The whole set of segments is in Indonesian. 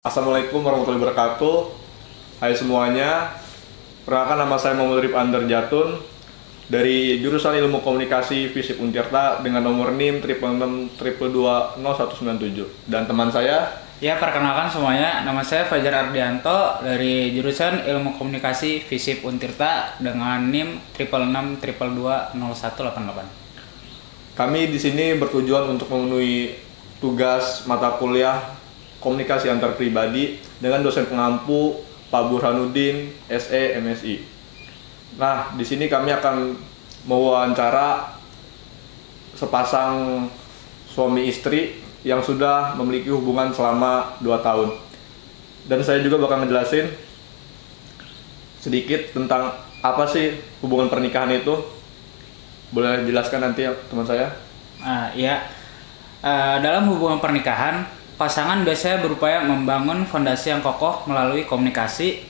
Assalamualaikum warahmatullahi wabarakatuh. Hai semuanya, perkenalkan nama saya Muhammad Rif Andar Jatun dari jurusan Ilmu Komunikasi FISIP Untirta dengan nomor NIM 666222197 dan teman saya. Ya, perkenalkan semuanya, nama saya Fajar Ardianto dari jurusan Ilmu Komunikasi FISIP Untirta dengan NIM 666222188. Kami di sini bertujuan untuk memenuhi tugas mata kuliah komunikasi antar pribadi dengan dosen pengampu Pak Burhanuddin SE MSI. Nah, di sini kami akan mewawancara sepasang suami istri yang sudah memiliki hubungan selama 2 tahun. Dan saya juga bakal ngejelasin sedikit tentang apa sih hubungan pernikahan itu. Boleh jelaskan nanti ya teman saya? Ya, dalam hubungan pernikahan, pasangan biasanya berupaya membangun fondasi yang kokoh melalui komunikasi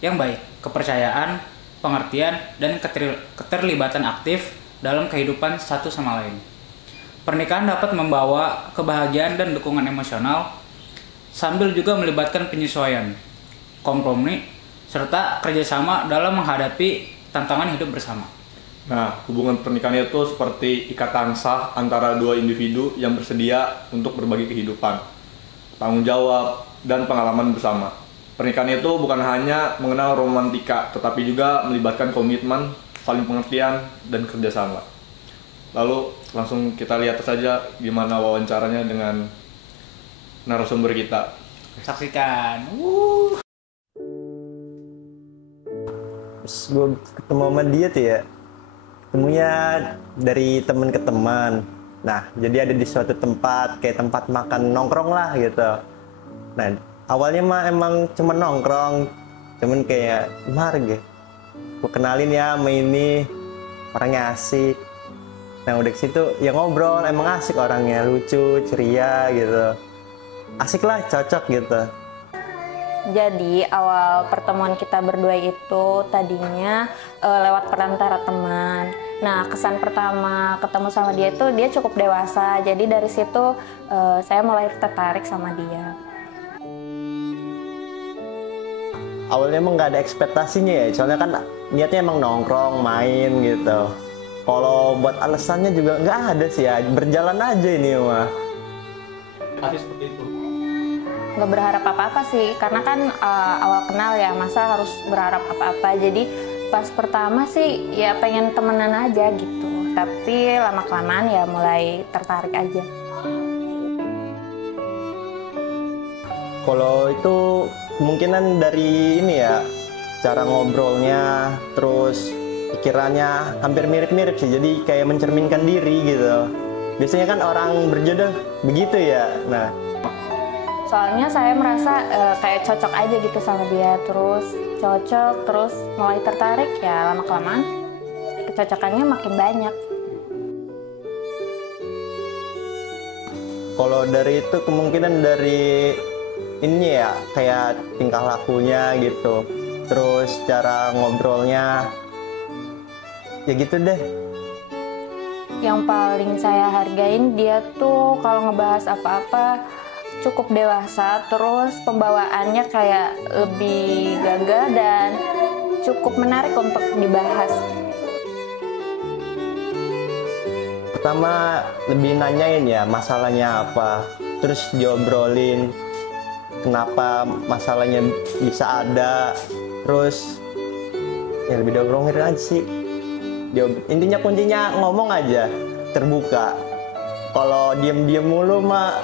yang baik, kepercayaan, pengertian, dan keterlibatan aktif dalam kehidupan satu sama lain. Pernikahan dapat membawa kebahagiaan dan dukungan emosional, sambil juga melibatkan penyesuaian, kompromi, serta kerjasama dalam menghadapi tantangan hidup bersama. Nah, hubungan pernikahan itu seperti ikatan sah antara dua individu yang bersedia untuk berbagi kehidupan, tanggung jawab, dan pengalaman bersama. Pernikahan itu bukan hanya mengenal romantika, tetapi juga melibatkan komitmen, saling pengertian, dan kerjasama. Lalu langsung kita lihat saja gimana wawancaranya dengan narasumber kita. Saksikan. Gue ketemu sama dia tuh ya, ketemunya dari teman ke teman. Nah, jadi ada di suatu tempat, kayak tempat makan nongkrong lah gitu. Nah, awalnya mah emang cuma nongkrong, cuman kayak marga. Gue kenalin ya sama ini, orangnya asik. Nah, udah ke situ ya ngobrol, emang asik orangnya, lucu, ceria gitu. Asik lah, cocok gitu. Jadi awal pertemuan kita berdua itu tadinya lewat perantara teman. Nah, kesan pertama ketemu sama dia itu dia cukup dewasa. Jadi dari situ saya mulai tertarik sama dia. Awalnya emang nggak ada ekspektasinya ya, soalnya kan niatnya emang nongkrong, main gitu. Kalau buat alasannya juga nggak ada sih ya, berjalan aja ini mah. Pasti seperti itu. Nggak berharap apa-apa sih, karena kan awal kenal ya, masa harus berharap apa-apa. Jadi pas pertama sih ya pengen temenan aja gitu, tapi lama-kelamaan ya mulai tertarik aja. Kalau itu kemungkinan dari ini ya, cara ngobrolnya, terus pikirannya hampir mirip-mirip sih, jadi kayak mencerminkan diri gitu. Biasanya kan orang berjodoh begitu ya. Nah, Soalnya saya merasa kayak cocok aja gitu sama dia, terus cocok, terus mulai tertarik ya lama-kelamaan kecocokannya makin banyak. kalau dari itu kemungkinan dari ini ya, kayak tingkah lakunya gitu, terus cara ngobrolnya, ya gitu deh. Yang paling saya hargain dia tuh kalau ngebahas apa-apa cukup dewasa, terus pembawaannya kayak lebih gagah dan cukup menarik untuk dibahas. Pertama lebih nanyain ya masalahnya apa, terus diobrolin kenapa masalahnya bisa ada, terus ya lebih diobrolin aja sih. Intinya kuncinya ngomong aja, terbuka. Kalau diem-diem mulu mah.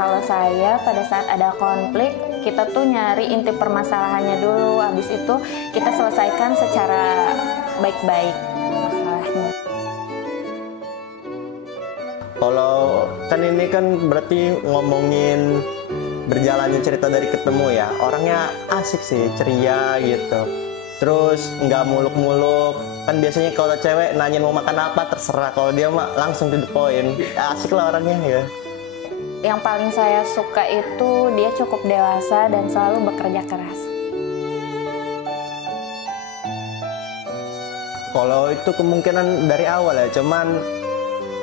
Kalau saya pada saat ada konflik, kita tuh nyari inti permasalahannya dulu, habis itu kita selesaikan secara baik-baik masalahnya. Kalau kan ini kan berarti ngomongin berjalannya cerita dari ketemu ya, orangnya asik sih, ceria gitu. Terus nggak muluk-muluk, kan biasanya kalau cewek nanyain mau makan apa terserah, kalau dia mah langsung to the point. Asik lah orangnya ya. Yang paling saya suka itu dia cukup dewasa dan selalu bekerja keras. Kalau itu kemungkinan dari awal ya, cuman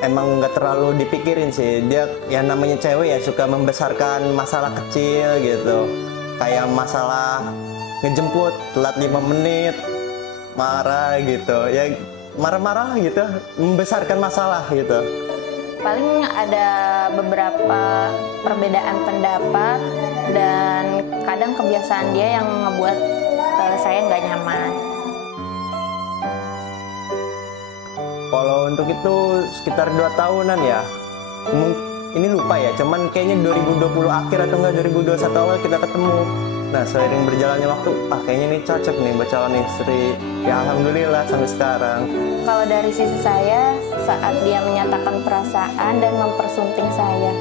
emang nggak terlalu dipikirin sih. Dia yang namanya cewek ya suka membesarkan masalah kecil gitu, kayak masalah ngejemput telat 5 menit marah gitu ya, marah-marah gitu, membesarkan masalah gitu. Paling ada beberapa perbedaan pendapat dan kadang kebiasaan dia yang ngebuat saya nggak nyaman. Kalau untuk itu sekitar 2 tahunan ya. Ini lupa ya, cuman kayaknya 2020 akhir atau enggak 2021 awal kita ketemu. Nah, seiring berjalannya waktu, kayaknya ini cocok nih buat calon istri. Ya alhamdulillah sampai sekarang. Kalau dari sisi saya, saat dia menyatakan perasaan dan mempersunting saya.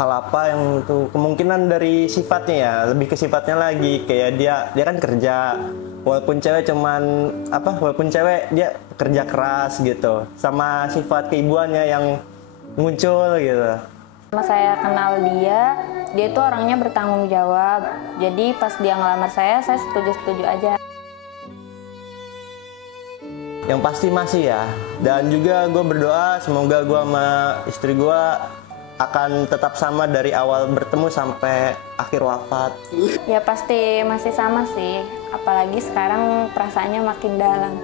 Hal apa yang itu kemungkinan dari sifatnya ya, lebih ke sifatnya lagi, kayak dia kan kerja, walaupun cewek walaupun cewek dia kerja keras gitu, sama sifat keibuannya yang muncul gitu. Sama saya kenal dia itu orangnya bertanggung jawab. Jadi pas dia ngelamar saya setuju-setuju aja. Yang pasti masih ya, dan juga gue berdoa semoga gue sama istri gue akan tetap sama dari awal bertemu sampai akhir wafat. Ya pasti masih sama sih, apalagi sekarang perasaannya makin dalam.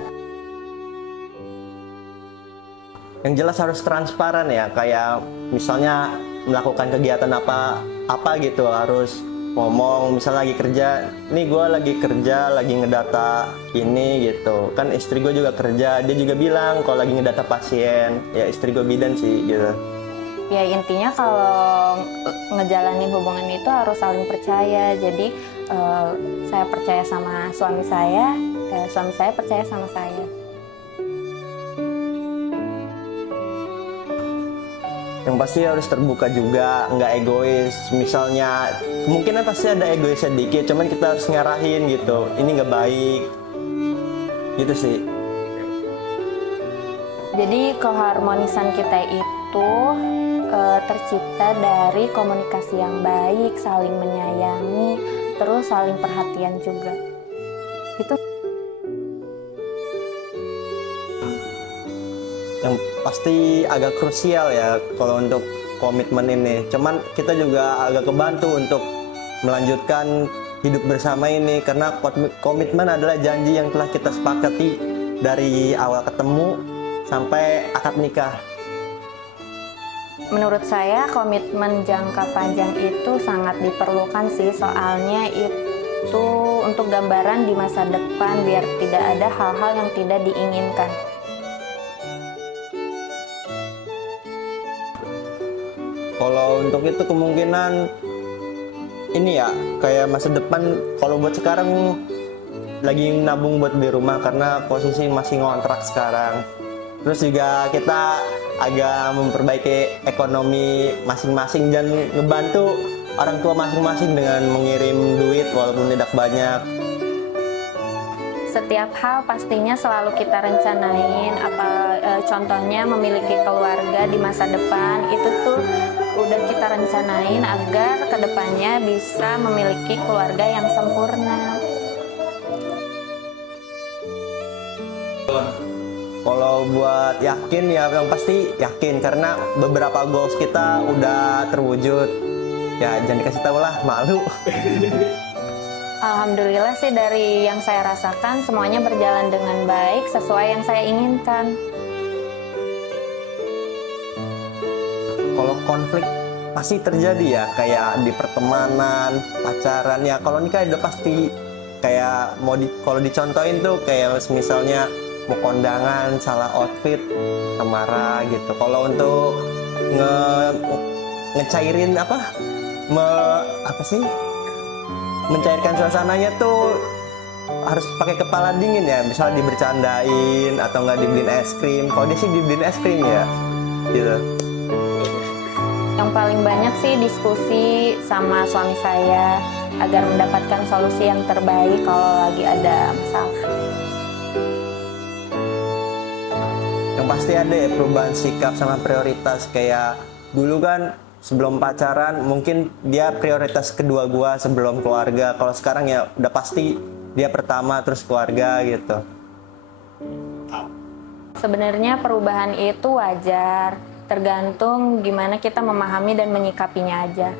Yang jelas harus transparan ya, kayak misalnya melakukan kegiatan apa gitu, harus ngomong misalnya lagi kerja, nih gue lagi kerja, lagi ngedata ini gitu. Kan istri gue juga kerja, dia juga bilang kalau lagi ngedata pasien, ya istri gue bidan sih gitu. Ya intinya kalau ngejalanin hubungan itu harus saling percaya. Jadi saya percaya sama suami saya percaya sama saya. Yang pasti harus terbuka juga, nggak egois. Misalnya kemungkinan pasti ada egois sedikit, cuman kita harus ngarahin gitu, ini nggak baik gitu sih. Jadi keharmonisan kita itu tercipta dari komunikasi yang baik, saling menyayangi, terus saling perhatian juga. Gitu. Yang pasti agak krusial ya kalau untuk komitmen ini. Cuman kita juga agak kebantu untuk melanjutkan hidup bersama ini, karena komitmen adalah janji yang telah kita sepakati dari awal ketemu sampai akad nikah. Menurut saya komitmen jangka panjang itu sangat diperlukan sih, soalnya itu untuk gambaran di masa depan biar tidak ada hal-hal yang tidak diinginkan. Kalau untuk itu kemungkinan ini ya, kayak masa depan kalau buat sekarang lagi nabung buat beli rumah karena posisi masih ngontrak sekarang. Terus juga kita agak memperbaiki ekonomi masing-masing dan ngebantu orang tua masing-masing dengan mengirim duit walaupun tidak banyak. Setiap hal pastinya selalu kita rencanain, contohnya memiliki keluarga di masa depan, itu tuh udah kita rencanain agar kedepannya bisa memiliki keluarga yang sempurna. Kalau buat yakin ya, yang pasti yakin karena beberapa goals kita udah terwujud. Ya jangan dikasih tahu lah, malu. Alhamdulillah sih dari yang saya rasakan semuanya berjalan dengan baik sesuai yang saya inginkan. Kalau konflik pasti terjadi ya, kayak di pertemanan, pacaran ya. Kalau nikah udah pasti kayak kalau dicontohin tuh kayak misalnya mau kondangan salah outfit, marah gitu. Kalau untuk ngecairin mencairkan suasananya tuh harus pakai kepala dingin ya, misalnya dibercandain atau nggak dibeliin es krim. Kalau dia sih dibeliin es krim ya gitu. Yang paling banyak sih diskusi sama suami saya agar mendapatkan solusi yang terbaik kalau lagi ada masalah. Yang pasti ada ya perubahan sikap sama prioritas. Kayak dulu kan sebelum pacaran mungkin dia prioritas kedua gua sebelum keluarga. Kalau sekarang ya udah pasti dia pertama terus keluarga gitu. Sebenarnya perubahan itu wajar, tergantung gimana kita memahami dan menyikapinya aja.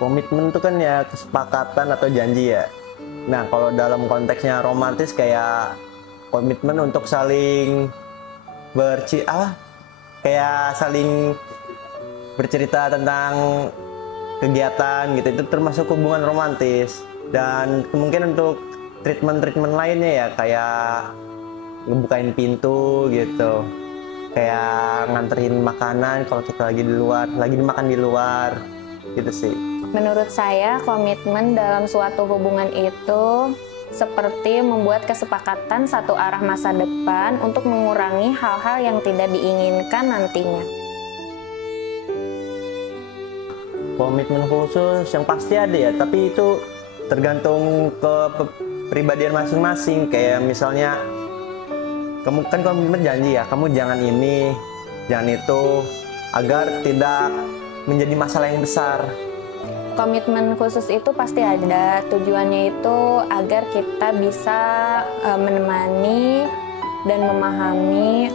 Komitmen itu kan ya kesepakatan atau janji ya. Nah, kalau dalam konteksnya romantis kayak komitmen untuk saling kayak saling bercerita tentang kegiatan gitu, itu termasuk hubungan romantis. Dan kemungkinan untuk treatment lainnya ya kayak ngebukain pintu gitu, kayak nganterin makanan kalau kita lagi makan di luar gitu sih. Menurut saya, komitmen dalam suatu hubungan itu seperti membuat kesepakatan satu arah masa depan untuk mengurangi hal-hal yang tidak diinginkan nantinya. Komitmen khusus yang pasti ada ya, tapi itu tergantung kepribadian masing-masing. Kayak misalnya kamu kan komitmen janji ya, kamu jangan ini, jangan itu, agar tidak menjadi masalah yang besar. Komitmen khusus itu pasti ada, tujuannya itu agar kita bisa menemani dan memahami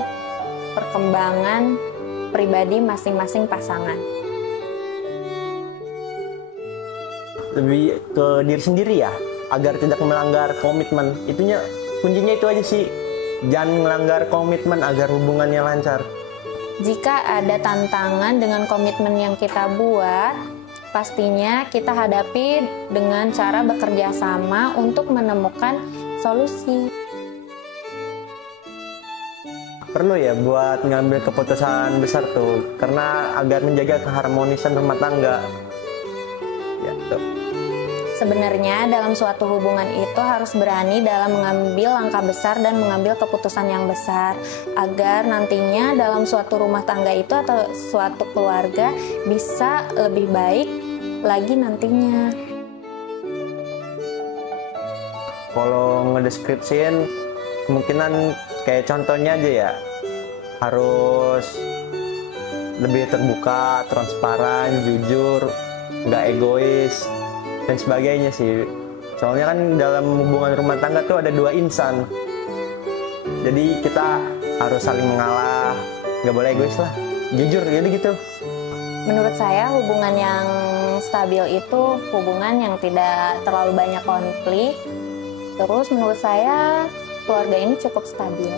perkembangan pribadi masing-masing pasangan. Lebih ke diri sendiri ya, agar tidak melanggar komitmen. Kuncinya itu aja sih, jangan melanggar komitmen agar hubungannya lancar. Jika ada tantangan dengan komitmen yang kita buat, pastinya kita hadapi dengan cara bekerja sama untuk menemukan solusi. Perlu ya buat ngambil keputusan besar tuh, karena agar menjaga keharmonisan rumah tangga. Ya, tuh. Sebenarnya dalam suatu hubungan itu harus berani dalam mengambil langkah besar dan mengambil keputusan yang besar, agar nantinya dalam suatu rumah tangga itu atau suatu keluarga bisa lebih baik lagi nantinya. Kalau ngedeskripsiin, kemungkinan kayak contohnya aja ya, harus lebih terbuka, transparan, jujur, nggak egois, dan sebagainya sih. Soalnya kan dalam hubungan rumah tangga tuh ada dua insan, jadi kita harus saling mengalah, nggak boleh egois lah, jujur jadi gitu. Menurut saya hubungan yang stabil itu hubungan yang tidak terlalu banyak konflik. Terus menurut saya keluarga ini cukup stabil.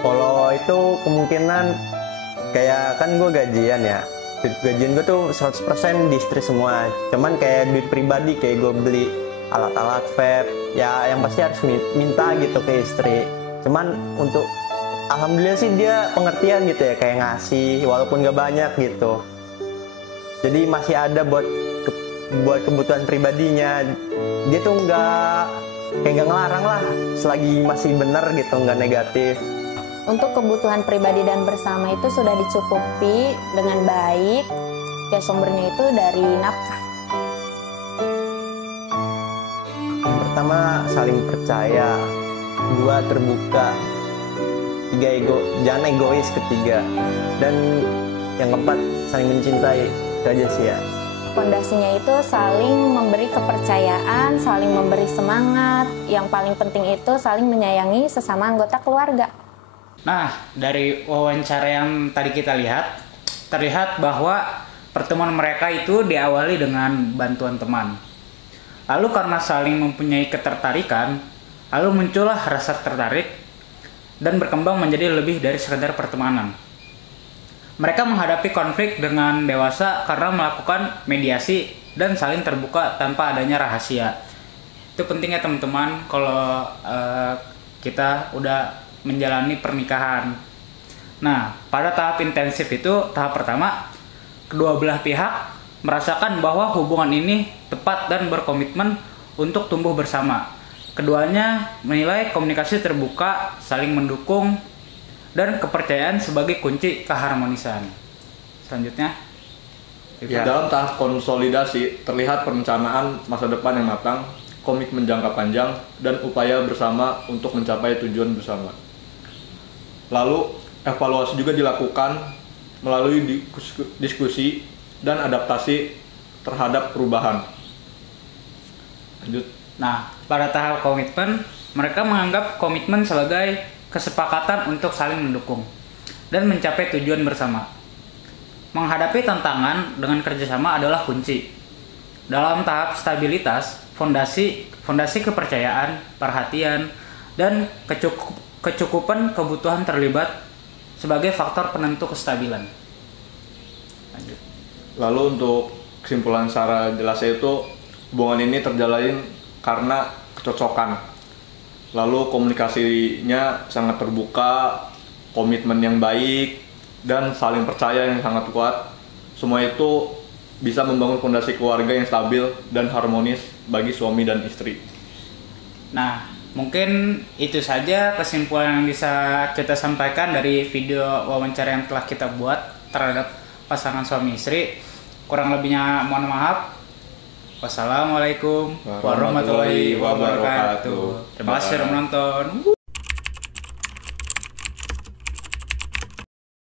Kalau itu kemungkinan kayak kan gue gajian ya, gajian gue tuh 100% di istri semua. Cuman kayak duit pribadi, kayak gue beli alat-alat vape ya, yang pasti harus minta gitu ke istri. Cuman untuk alhamdulillah sih dia pengertian gitu ya, kayak ngasih walaupun gak banyak gitu. Jadi masih ada buat kebutuhan pribadinya. Dia tuh nggak ngelarang lah, selagi masih bener gitu, nggak negatif. Untuk kebutuhan pribadi dan bersama itu sudah dicukupi dengan baik. Ya sumbernya itu dari nafkah. Yang pertama saling percaya, 2 terbuka, 3 jangan egois, ketiga, dan yang keempat saling mencintai. Itu aja sih ya. Fondasinya itu saling memberi kepercayaan, saling memberi semangat. Yang paling penting itu saling menyayangi sesama anggota keluarga. Nah, dari wawancara yang tadi kita lihat, terlihat bahwa pertemuan mereka itu diawali dengan bantuan teman. Lalu karena saling mempunyai ketertarikan, lalu muncullah rasa tertarik dan berkembang menjadi lebih dari sekedar pertemanan. Mereka menghadapi konflik dengan dewasa karena melakukan mediasi dan saling terbuka tanpa adanya rahasia. Itu pentingnya teman-teman kalau kita udah menjalani pernikahan. Nah, pada tahap intensif itu, tahap pertama, kedua belah pihak merasakan bahwa hubungan ini tepat dan berkomitmen untuk tumbuh bersama. Keduanya menilai komunikasi terbuka, saling mendukung, dan kepercayaan sebagai kunci keharmonisan. Selanjutnya, ya, dalam tahap konsolidasi terlihat perencanaan masa depan yang matang, komitmen jangka panjang, dan upaya bersama untuk mencapai tujuan bersama. Lalu evaluasi juga dilakukan melalui diskusi dan adaptasi terhadap perubahan. Lanjut. Nah, pada tahap komitmen, mereka menganggap komitmen sebagai kesepakatan untuk saling mendukung dan mencapai tujuan bersama. Menghadapi tantangan dengan kerjasama adalah kunci. Dalam tahap stabilitas, fondasi kepercayaan, perhatian, dan kecukupan kebutuhan terlibat sebagai faktor penentu kestabilan. Lanjut. Lalu untuk kesimpulan secara jelasnya itu, hubungan ini terjalin karena kecocokan. Lalu komunikasinya sangat terbuka, komitmen yang baik, dan saling percaya yang sangat kuat. Semua itu bisa membangun fondasi keluarga yang stabil dan harmonis bagi suami dan istri. Nah, mungkin itu saja kesimpulan yang bisa kita sampaikan dari video wawancara yang telah kita buat terhadap pasangan suami istri. Kurang lebihnya mohon maaf. Wassalamualaikum warahmatullahi wabarakatuh. Terima kasih sudah menonton.